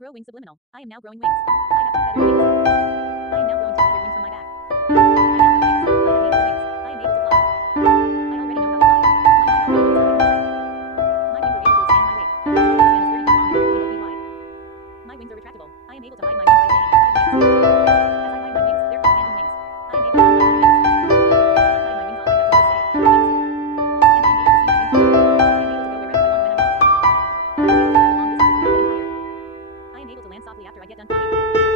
Grow wings subliminal. I am now growing wings. I have two feathered wings. I am now growing two feathered wings from my back. I now have wings. I have able wings. I am able to fly. I already know how to fly. My mind already knows how I can fly. My wings are able to expand my weight. My wingspan is 30 feet long and 3.0 feet wide. My wings are retractable. I am able to hide my wings by saying, hide wings. As I hide my wings, they're called phantom wings. I am able to unhide my wings. To unhide my wings, all I have to do is say, wings. And I am able to see my wings move. I am able to go wherever I want when I want. I am able to travel long distances without getting tired. I am able to land softly after I get done flying.